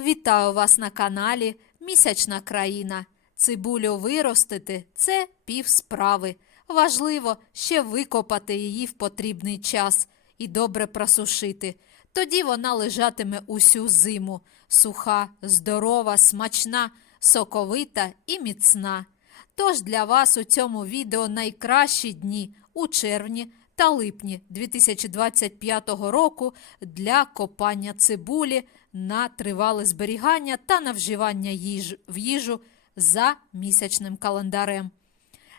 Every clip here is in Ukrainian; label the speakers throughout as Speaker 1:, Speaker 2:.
Speaker 1: Вітаю вас на каналі Місячна країна. Цибулю виростити це пів справи. Важливо ще викопати її в потрібний час і добре просушити. Тоді вона лежатиме усю зиму, суха, здорова, смачна, соковита і міцна. Тож для вас у цьому відео найкращі дні у червні та липні 2025 року для копання цибулі на тривале зберігання та на вживання їж... в їжу за місячним календарем.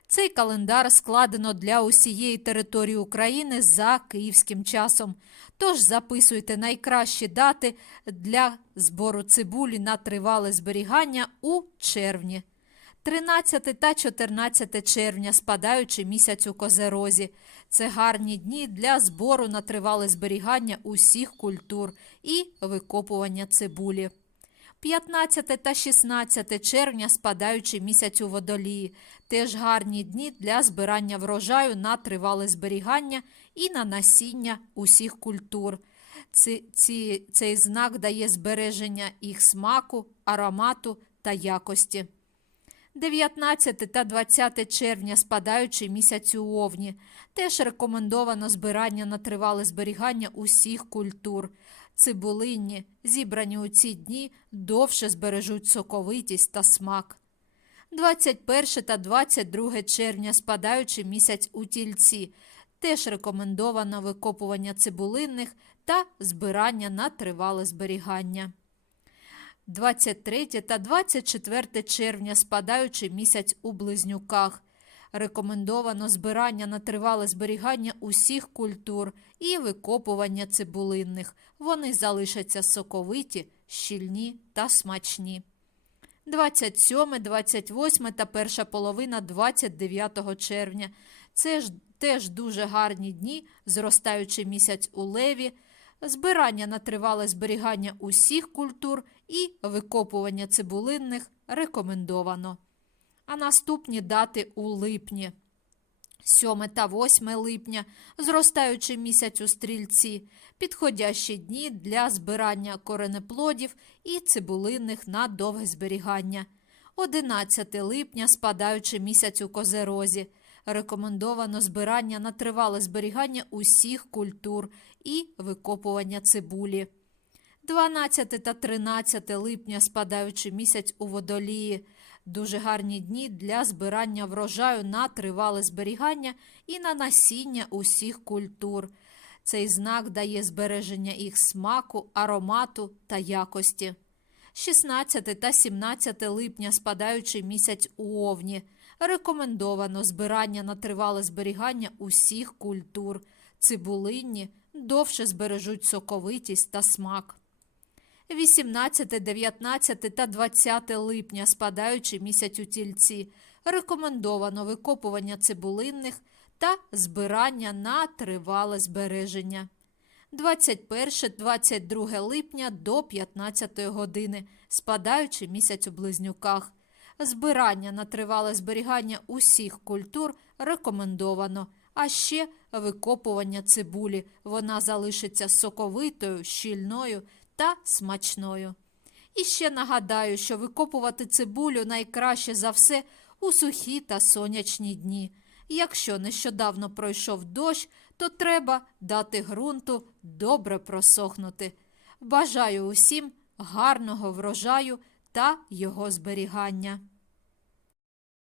Speaker 1: Цей календар складено для усієї території України за київським часом. Тож записуйте найкращі дати для збору цибулі на тривале зберігання у червні. 13 та 14 червня, спадаючи місяць у козерозі. Це гарні дні для збору на тривале зберігання усіх культур і викопування цибулі. 15 та 16 червня, спадаючи місяць у водолії. Теж гарні дні для збирання врожаю на тривале зберігання і на насіння усіх культур. Ці, ці, цей знак дає збереження їх смаку, аромату та якості. 19 та 20 червня, спадаючи місяць у Овні. Теж рекомендовано збирання на тривале зберігання усіх культур. Цибулинні, зібрані у ці дні, довше збережуть соковитість та смак. 21 та 22 червня, спадаючи місяць у тільці. Теж рекомендовано викопування цибулинних та збирання на тривале зберігання. 23 та 24 червня, спадаючи місяць у близнюках. Рекомендовано збирання на тривале зберігання усіх культур і викопування цибулинних. Вони залишаться соковиті, щільні та смачні. 27, 28 та перша половина 29 червня. Це ж теж дуже гарні дні, зростаючи місяць у леві, збирання на тривале зберігання усіх культур і викопування цибулинних рекомендовано. А наступні дати у липні. 7 та 8 липня, зростаючи місяць у стрільці, підходящі дні для збирання коренеплодів і цибулинних на довге зберігання. 11 липня, спадаючи місяць у козерозі, рекомендовано збирання на тривале зберігання усіх культур і викопування цибулі. 12 та 13 липня, спадаючи місяць у водолії, дуже гарні дні для збирання врожаю на тривале зберігання і на насіння усіх культур. Цей знак дає збереження їх смаку, аромату та якості. 16 та 17 липня, спадаючи місяць у Овні, рекомендовано збирання на тривале зберігання усіх культур. Цибулинні довше збережуть соковитість та смак. 18, 19 та 20 липня, спадаючи місяць у тільці, рекомендовано викопування цибулинних та збирання на тривале збереження. 21-22 липня до 15 години, спадаючи місяць у близнюках. Збирання на тривале зберігання усіх культур рекомендовано, а ще викопування цибулі. Вона залишиться соковитою, щільною та смачною. І ще нагадаю, що викопувати цибулю найкраще за все у сухі та сонячні дні. Якщо нещодавно пройшов дощ, то треба дати ґрунту добре просохнути. Бажаю усім гарного врожаю та його зберігання.